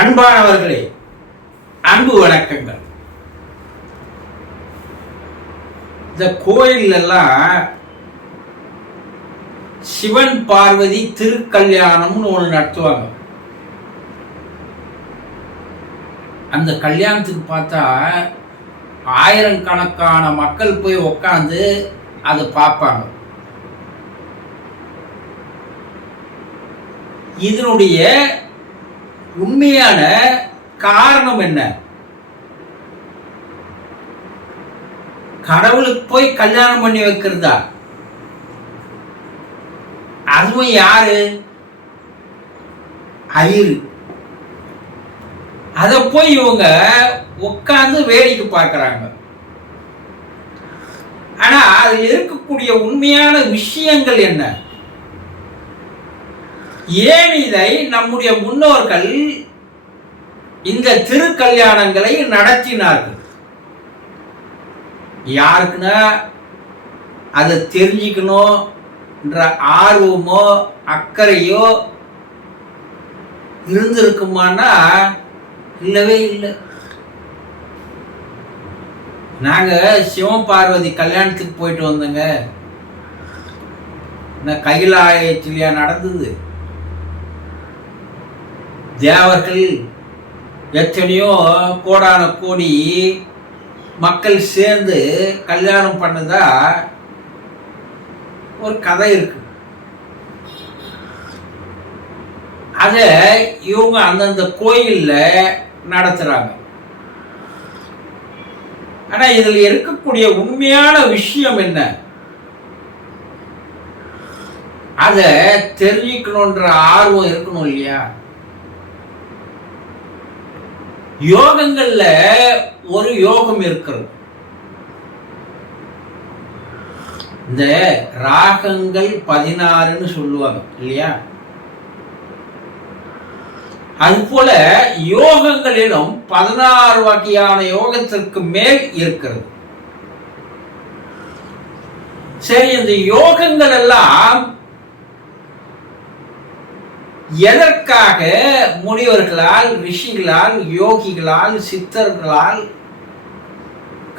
அன்பானவர்களே, அன்பு வணக்கங்கள். இந்த கோயிலெல்லாம் சிவன் பார்வதி திருக்கல்யாணம்னு ஒன்று நடத்துவாங்க. அந்த கல்யாணத்துக்கு பார்த்தா ஆயிரக்கணக்கான மக்கள் போய் உக்காந்து அதை பார்ப்பாங்க. இதனுடைய உண்மையான காரணம் என்ன? கடவுளுக்கு போய் கல்யாணம் பண்ணி வைக்கிறதா? அதுவும் யாரு? ஐயரு. அத போய் இவங்க உட்கார்ந்து வேடிக்கை பார்க்கறாங்க. ஆனா அதில் இருக்கக்கூடிய உண்மையான விஷயங்கள் என்ன? ஏன் இதை நம்முடைய முன்னோர்கள் இந்த திருக்கல்யாணங்களை நடத்தினார்கள்? யாருக்குன்னா அதை தெரிஞ்சுக்கணும் என்ற ஆர்வமோ அக்கறையோ இருந்திருக்குமானா இல்லவே இல்லை. நாங்க சிவன் பார்வதி கல்யாணத்துக்கு போயிட்டு வந்தோங்க. கைலாயத்திலேயா நடந்தது? தேவர்கள் எத்தனையோ கோடான கோடி மக்கள் சேர்ந்து கல்யாணம் பண்ணதா ஒரு கதை இருக்கு. அத இவங்க அந்தந்த கோயில்ல நடத்துறாங்க. ஆனா இதுல இருக்கக்கூடிய உண்மையான விஷயம் என்ன? அத தெரிஞ்சுக்கணுன்ற ஆர்வம் இருக்கணும் இல்லையா? யோகங்கள்ல ஒரு யோகம் இருக்கிறது. இந்த ராகங்கள் 16ன்னு சொல்லுவாங்க இல்லையா? அது போல யோகங்களிலும் 16 வகையான யோகத்திற்கு மேல் இருக்கிறது. சரி, இந்த யோகங்கள் எல்லாம் எதற்காக முனிவர்களால், ரிஷிகளால், யோகிகளால், சித்தர்களால்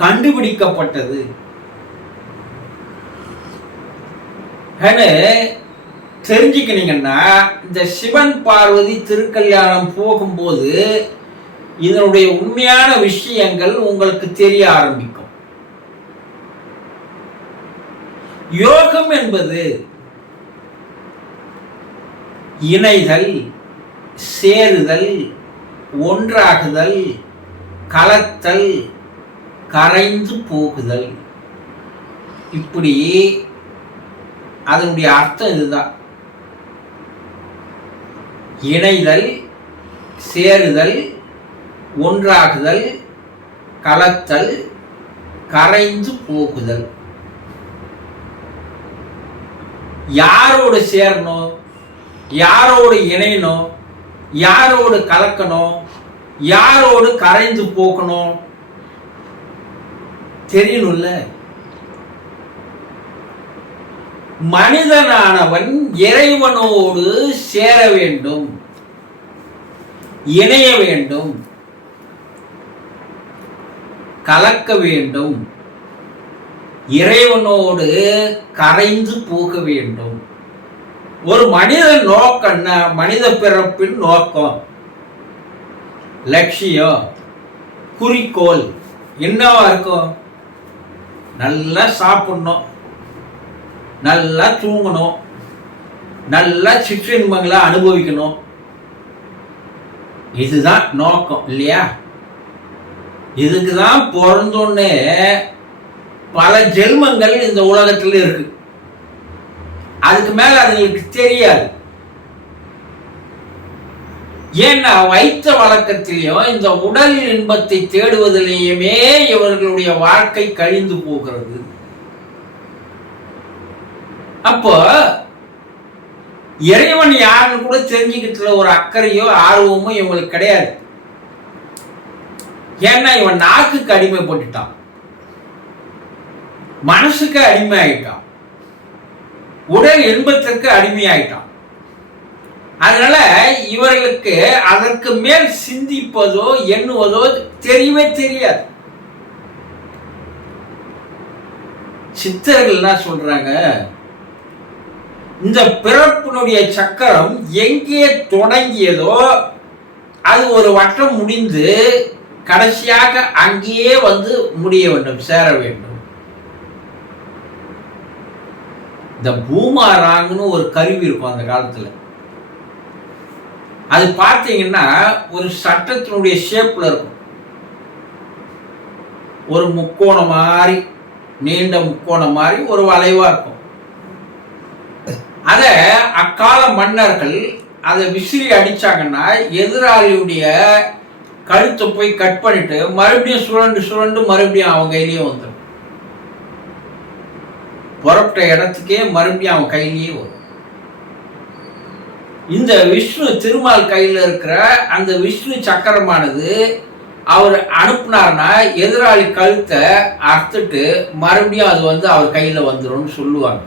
கண்டுபிடிக்கப்பட்டது தெரிஞ்சுக்கினீங்கன்னா, இந்த சிவன் பார்வதி திருக்கல்யாணம் போகும்போது இதனுடைய உண்மையான விஷயங்கள் உங்களுக்கு தெரிய ஆரம்பிக்கும். யோகம் என்பது இணைதல், சேருதல், ஒன்றாகுதல், கலத்தல், கரைந்து போகுதல். இப்படி அதனுடைய அர்த்தம் இதுதான். இணைதல், சேருதல், ஒன்றாகுதல், கலத்தல், கரைந்து போகுதல். யாரோடு சேரணும், யாரோடு இணையணும், யாரோடு கலக்கணும், யாரோடு கரைந்து போகணும் தெரியணும்ல. மனிதனானவன் இறைவனோடு சேர வேண்டும், இணைய வேண்டும், கலக்க வேண்டும், இறைவனோடு கரைந்து போக வேண்டும். ஒரு மனித நோக்கம், மனித பிறப்பின் நோக்கம், லட்சியம், குறிக்கோள் என்னவா இருக்கும்? நல்லா சாப்பிடணும், நல்லா தூங்கணும், நல்லா சிற்றின்பங்களை அனுபவிக்கணும். இதுதான் நோக்கம் இல்லையா? இதுக்குதான் பிறந்தோன்னே பல ஜென்மங்கள் இந்த உலகத்தில் இருக்கு. அதுக்கு மேல அதுங்களுக்கு தெரியாது. ஏன்னா வைத்த வழக்கத்திலேயும் இந்த உடல் இன்பத்தை தேடுவதிலேயுமே இவர்களுடைய வாழ்க்கை கழிந்து போகிறது. அப்போ இறைவன் யாருன்னு கூட தெரிஞ்சுக்கிட்டுல ஒரு அக்கறையோ ஆர்வமோ இவங்களுக்கு கிடையாது. ஏன்னா இவன் நாக்குக்கு அடிமைப்பட்டுட்டான், மனசுக்கு அடிமை ஆயிட்டான், உடல் இன்பத்திற்கு அடிமையாயிட்டான். அதனால இவர்களுக்கு அதற்கு மேல் சிந்திப்பதோ எண்ணுவதோ தெரியவே தெரியாது. சித்தர்கள் என்ன சொல்றாங்க, இந்த பிறப்பினுடைய சக்கரம் எங்கே தொடங்கியதோ அது ஒரு வட்டம் முடிந்து கடைசியாக அங்கேயே வந்து முடிய வேண்டும், சேர வேண்டும். இந்த பூமாராங்னு ஒரு கருவி இருக்கும் அந்த காலத்துல. அது பார்த்தீங்கன்னா ஒரு சட்டத்தினுடைய ஷேப்ல இருக்கும். ஒரு முக்கோணம் மாதிரி, நீண்ட முக்கோணம் மாதிரி ஒரு வளைவா இருக்கும். அத அக்கால மன்னர்கள் அதை விசிறி அடிச்சாங்கன்னா எதிராளியுடைய கழுத்தை போய் கட் பண்ணிட்டு மறுபடியும் சுழண்டு சுழண்டு மறுபடியும் அவங்க கையிலேயே வந்துடும். புறப்பட்ட இடத்துக்கே மறுபடியும் அவன் கையிலேயே வரும். இந்த விஷ்ணு திருமால் கையில் இருக்கிற அந்த விஷ்ணு சக்கரமானது அவர் அனுப்புனார்னா எதிராளி கழுத்தை அறுத்துட்டு மறுபடியும் அது வந்து அவர் கையில வந்துடும் சொல்லுவாங்க.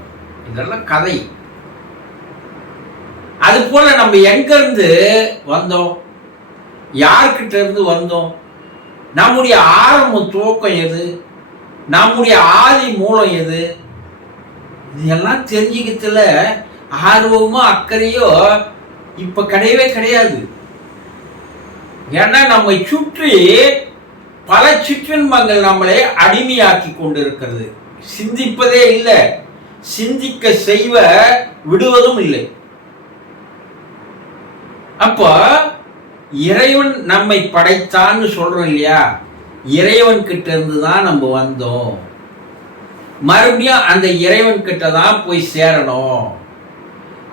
இதெல்லாம் கதை. அது போல நம்ம எங்க இருந்து வந்தோம், யார்கிட்ட இருந்து வந்தோம், நம்முடைய ஆரம்ப துவக்கம் எது, நம்முடைய ஆதி மூலம் எது, இதெல்லாம் தெரிஞ்சுக்கிறதுல ஆர்வமோ அக்கறையோ இப்ப கிடையவே கிடையாது. ஏன்னா நம்மை சுற்றி பல சிற்றின்பங்கள் நம்மளை அடிமையாக்கி கொண்டிருக்கிறது. சிந்திப்பதே இல்லை, சிந்திக்க செய்வ விடுவதும் இல்லை. அப்போ இறைவன் நம்மை படைத்தான்னு சொல்றோம் இல்லையா, இறைவன் கிட்ட இருந்து தான் நம்ம வந்தோம். மறுபடியும் அந்த இறைவன் கிட்ட தான் போய் சேரணும்.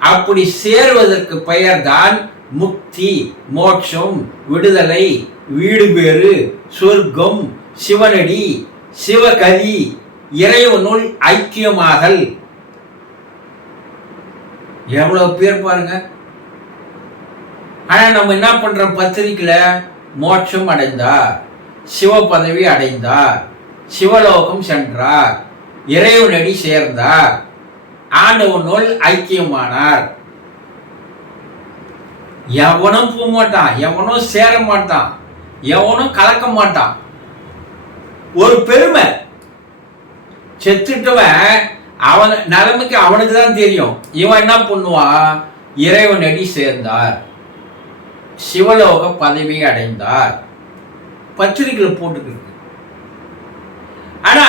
அப்படி சேருவதற்கு பெயர் தான் முக்தி, மோட்சம், விடுதலை, வீடு பேறு, சொர்க்கம், சிவனடி, சிவகதி, இறைவனுள் ஐக்கியமாதல். எவ்வளவு பேர் பாருங்க. ஆனா நம்ம என்ன பண்றோம், பத்திரிக்கையில மோட்சம் அடைந்தார், சிவ பதவி அடைந்தார், சிவலோகம் சென்றார், இறைவனடி சேர்ந்தார், ஆண்டவனுள் ஐக்கியமானார். எவனும் போக மாட்டான், எவனும் சேர மாட்டான், எவனும் கலக்க மாட்டான். ஒரு பெருமை, செத்துட்டவன் அவன் நிலைமைக்கு அவனுக்கு தான் தெரியும். இவன் என்ன பண்ணுவான், இறைவனடி சேர்ந்தார், சிவலோக பதவி அடைந்தார், பத்திரிகையில் போட்டுக்கிட்டு. ஆனா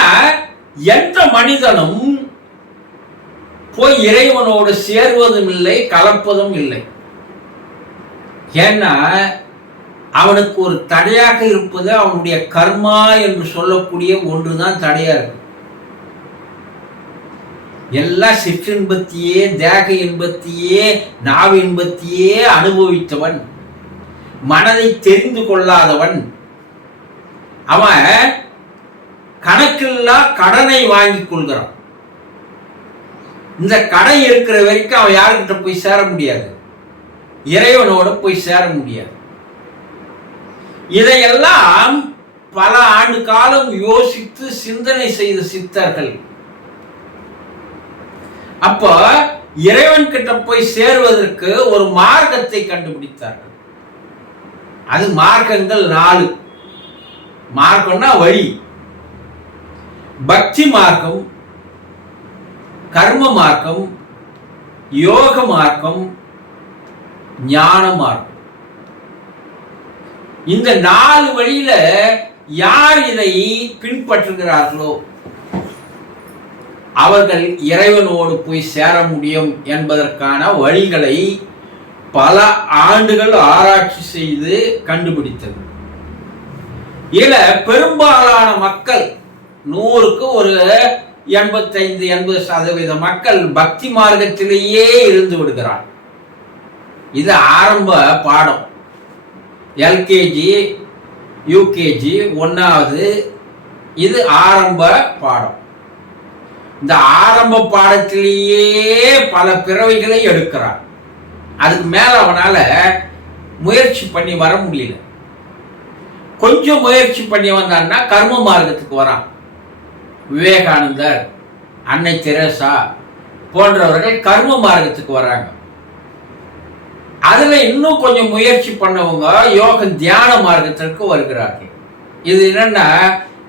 எந்த மனிதனும் போய் இறைவனோடு சேர்வதும் இல்லை, கலப்பதும் இல்லை. ஏன்னா அவனுக்கு ஒரு தடையாக இருப்பது அவனுடைய கர்மா என்று சொல்லக்கூடிய ஒன்றுதான் தடையா இருக்கு. எல்லா சிற்றின்பத்தையே, தேக இன்பத்தையே, நாவு இன்பத்தையே அனுபவித்தவன், மனதை தெரிந்து கொள்ளாதவன், அவன் கணக்கில்லா கடனை வாங்கி கொள்கிறான். இந்த கடன் இருக்கிற வரைக்கும் அவன் யாருக்கிட்ட போய் சேர முடியாது, இறைவனோட போய் சேர முடியாது. இதையெல்லாம் பல ஆண்டு காலம் யோசித்து சிந்தனை செய்த சித்தர்கள் அப்போ இறைவன் கிட்ட போய் சேருவதற்கு ஒரு மார்க்கத்தை கண்டுபிடித்தார்கள். அது மார்க்கங்கள் 4. மார்க்கம்னா வழி. பக்தி மார்க்கம், கர்ம மார்க்கம், யோக மார்க்கம், ஞான மார்க்கம். இந்த 4 வழியில யார் இதை பின்பற்றுகிறார்களோ அவர்கள் இறைவனோடு போய் சேர முடியும் என்பதற்கான வழிகளை பல ஆண்டுகள் ஆராய்ச்சி செய்து கண்டுபிடித்தது. இதுல பெரும்பாலான மக்கள், 100க்கு ஒரு 85-80% மக்கள் பக்தி மார்க்கத்திலேயே இருந்து விடுகிறார். இது ஆரம்ப பாடம். எல்கேஜி, யூகேஜி, 1வது, இது ஆரம்ப பாடம். இந்த ஆரம்ப பாடத்திலேயே பல பிறவைகளை எடுக்கிறார். அதுக்கு மேல அவனால முயற்சி பண்ணி வர முடியல. கொஞ்சம் முயற்சி பண்ணி வந்தான்னா கர்ம மார்க்கத்துக்கு வரான். விவேகானந்தர், அன்னை தெரேசா போன்றவர்கள் கர்ம மார்க்கத்துக்கு வராங்க. அதுல இன்னும் கொஞ்சம் முயற்சி பண்ணவங்க யோக தியான மார்க்கத்திற்கு வருகிறார்கள். இது என்னன்னா,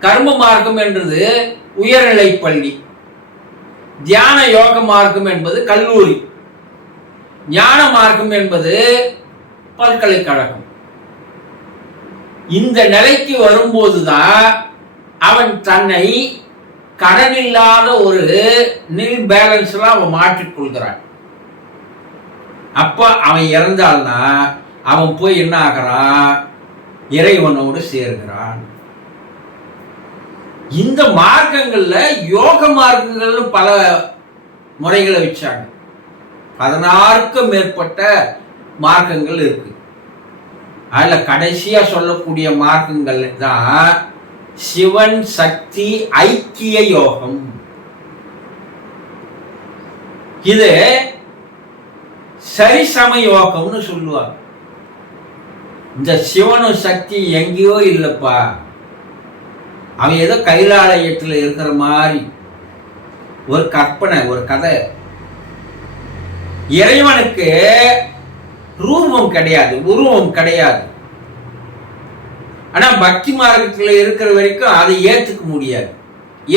கர்ம மார்க்கம் என்றது உயர்நிலை பள்ளி, தியான யோக மார்க்கம் என்பது கல்லூரி, ஞான மார்க்கம் என்பது பல்கலைக்கழகம். இந்த நிலைக்கு வரும்போதுதான் அவன் தன்னை கடன் இல்லாத ஒரு நில் பேலன்ஸ்ல அவன் மாற்றிக்கொள்கிறான். அப்ப அவன் இறந்தால்னா அவன் போய் என்ன ஆகிறான், இறைவனோடு சேர்கிறான். இந்த மார்க்கங்கள்ல யோக மார்க்கங்கள்னு பல முறைகளை வச்சாங்க. 16க்கும் மேற்பட்ட மார்க்கங்கள் இருக்கு. அதுல கடைசியா சொல்லக்கூடிய மார்க்கங்கள் தான் சிவன் சக்தி ஐக்கிய யோகம். இது சரிசம யோகம்னு சொல்லுவாங்க. இந்த சிவனும் சக்தி எங்கேயோ இல்லப்பா, அவன் ஏதோ கைலாலயத்தில் இருக்கிற மாதிரி ஒரு கற்பனை, ஒரு கதை. இறைவனுக்கு ரூபம் கிடையாது, உருவம் கிடையாது. ஆனா பக்தி மார்க்கத்தில் இருக்கிற வரைக்கும் அதை ஏத்துக்க முடியாது,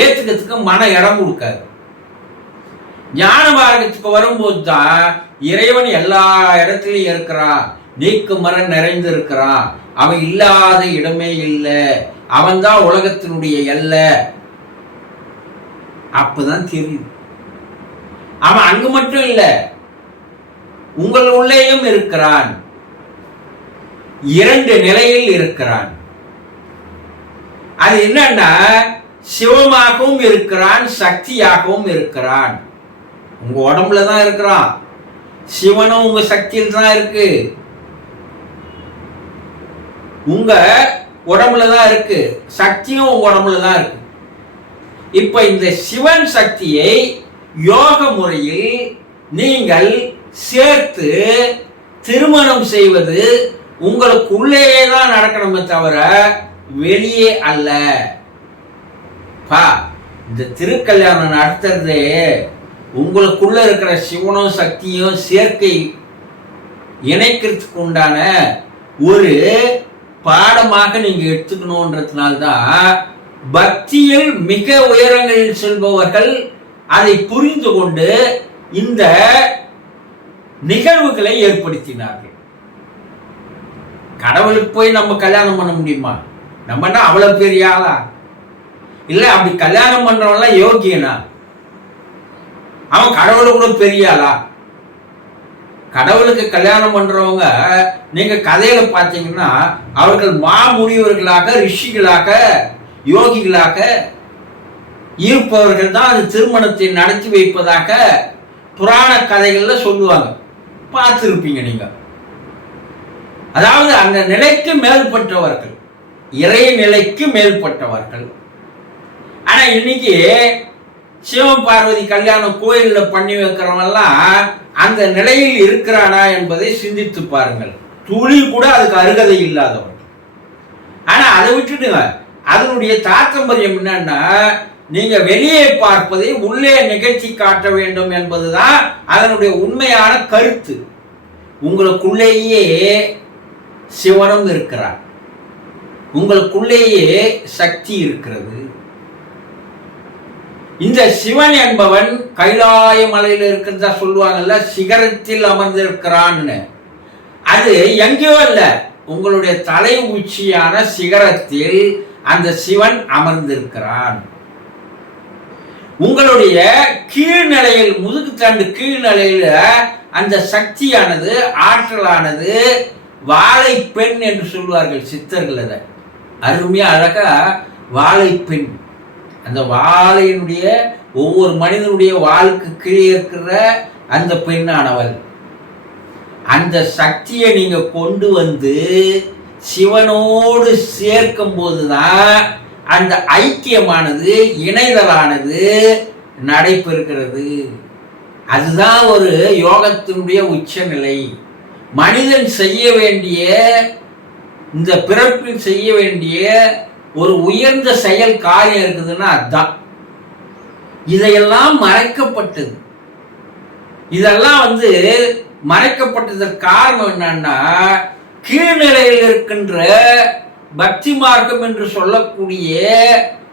ஏத்துக்கிறதுக்கு மன இடம் கொடுக்காது. ஞான மார்க்கத்துக்கு வரும்போது தான் இறைவன் எல்லா இடத்துலையும் இருக்கிறான், நீக்கு மரம் நிறைந்து இருக்கிறான், அவன் இல்லாத இடமே இல்லை, அவன் தான் உலகத்தினுடைய எல்லை. அப்பதான் தெரியுது அவன் அங்கு மட்டும் இல்லை, உங்கள் உள்ளேயும் இருக்கிறான், 2 நிலையில் இருக்கிறான். அது என்னன்னா, சிவமாகவும் இருக்கிறான், சக்தியாகவும் இருக்கிறான். உங்க உடம்புல தான் இருக்கிறான், சிவனும் உங்க சக்தியில் தான் இருக்கு, உங்க உடம்புல தான் இருக்கு, சக்தியும் உங்க உடம்புல தான் இருக்கு. இப்ப இந்த சிவன் சக்தியை யோக முறையில் நீங்கள் சேர்த்து திருமணம் செய்வது உங்களுக்குள்ளேயே தான் நடக்கணுமே தவிர வெளியே அல்ல. இந்த திருக்கல்யாணம் நடத்துறது உங்களுக்குள்ள இருக்கிற சிவனும் சக்தியும் சேர்க்கை இணைக்கிறதுக்கு உண்டான ஒரு பாடமாக நீங்க எடுத்துக்கணும்ன்றதுனால்தான் பக்தியில் மிக உயரங்களில் செல்பவர்கள் அதை புரிந்து கொண்டு இந்த நிகழ்வுகளை ஏற்படுத்தினார்கள். கடவுளுக்கு போய் நம்ம கல்யாணம் பண்ண முடியுமா? நம்மனா அவ்வளவு பெரிய ஆளா? இல்ல, அப்படி கல்யாணம் பண்றவன்லாம் யோகியனா? அவன் கடவுளை கூட பெரிய ஆளா? கடவுளுக்கு கல்யாணம் பண்றவங்க நீங்க கதையில பார்த்தீங்கன்னா அவர்கள் மாமுனிவர்களாக, ரிஷிகளாக, யோகிகளாக இருப்பவர்கள் தான் அது திருமணத்தை நடத்தி வைப்பதாக புராண கதைகள்ல சொல்லுவாங்க, பார்த்திருப்பீங்க நீங்க. அதாவது அந்த நிலைக்கு மேல்பட்டவர்கள், இறை நிலைக்கு மேல்பட்டவர்கள். ஆனா இன்னைக்கு சிவன் பார்வதி கல்யாணம் கோயில்ல பண்ணி வைக்கிறவெல்லாம் அந்த நிலையில் இருக்கிறானா என்பதை சிந்தித்து பாருங்கள். துளி கூட அதுக்கு அருகதை இல்லாதவன். ஆனா அதை விட்டுடுங்க, அதனுடைய தாத்பரியம் என்னன்னா, நீங்க வெளியே பார்ப்பதை உள்ளே நிகழ்ச்சி காட்ட வேண்டும் என்பதுதான் அதனுடைய உண்மையான கருத்து. உங்களுக்குள்ளேயே சிவனும் இருக்கிறார், உங்களுக்குள்ளேயே சக்தி இருக்கிறது. இந்த சிவன் என்பவன் கைலாய மலையில் இருக்கிறதா சொல்லுவாங்கல்ல, சிகரத்தில் அமர்ந்திருக்கிறான்னு. அது எங்கேயோ இல்ல, உங்களுடைய தலை உச்சியான சிகரத்தில் அந்த சிவன் அமர்ந்திருக்கிறான். உங்களுடைய கீழ்நிலையில், முதுகுத்தண்டு கீழ்நிலையில அந்த சக்தியானது, ஆற்றலானது வாழைப்பெண் என்று சொல்வார்கள் சித்தர்கள். அதை அருமையா அழகா வாழைப்பெண், அந்த வாழையினுடைய ஒவ்வொரு மனிதனுடைய வாளுக்கு கீழே இருக்கிற அந்த பெண்ணானவள், அந்த சக்தியை நீங்க கொண்டு வந்து சிவனோடு சேர்க்கும் போதுதான் அந்த ஐக்கியமானது, இணைதலானது நடைபெறுகிறது. அதுதான் ஒரு யோகத்தினுடைய உச்சநிலை. மனிதன் செய்ய வேண்டிய, இந்த பிறப்பில் செய்ய வேண்டிய ஒரு உயர்ந்த செயல் காரியம் இருக்குதுன்னா அதுதான். இதையெல்லாம் மறைக்கப்பட்டது. இதெல்லாம் மறைக்கப்பட்டதற்கு காரணம் என்னன்னா, கீழ்நிலையில் இருக்கின்ற பக்தி மார்க்கம் என்று சொல்லக்கூடிய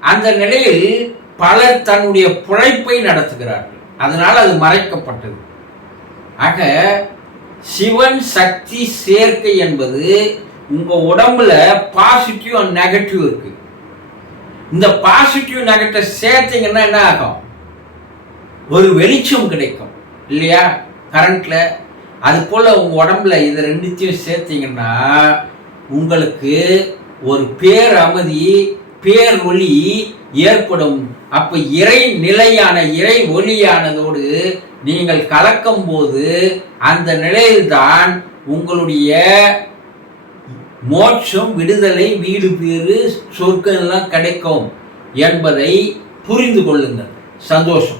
அந்த நிலையில் பலர் தன்னுடைய பிழைப்பை நடத்துகிறார்கள். அதனால் அது மறைக்கப்பட்டது. ஆக சிவன் சக்தி சேர்க்கை என்பது உங்க உடம்புல பாசிட்டிவ் அண்ட் நெகட்டிவ் இருக்கு. இந்த பாசிட்டிவ் நெகட்டிவ் சேர்த்தீங்கன்னா என்ன ஆகும்? ஒரு வெளிச்சம் கிடைக்கும் இல்லையா கரண்ட்ல. அது போல உங்க உடம்புல இதை ரெண்டுத்தையும் சேர்த்தீங்கன்னா உங்களுக்கு ஒரு பேர் அமைதி, பேர் ஒளி ஏற்படும். அப்ப இறை நிலையான இறை ஒளியானதோடு நீங்கள் கலக்கும் போது அந்த நிலையில்தான் உங்களுடைய மோட்சம், விடுதலை, வீடு பேறு, சொர்க்கம் எல்லாம் கிடைக்கும் என்பதை புரிந்து கொள்ளுங்கள். சந்தோஷம்.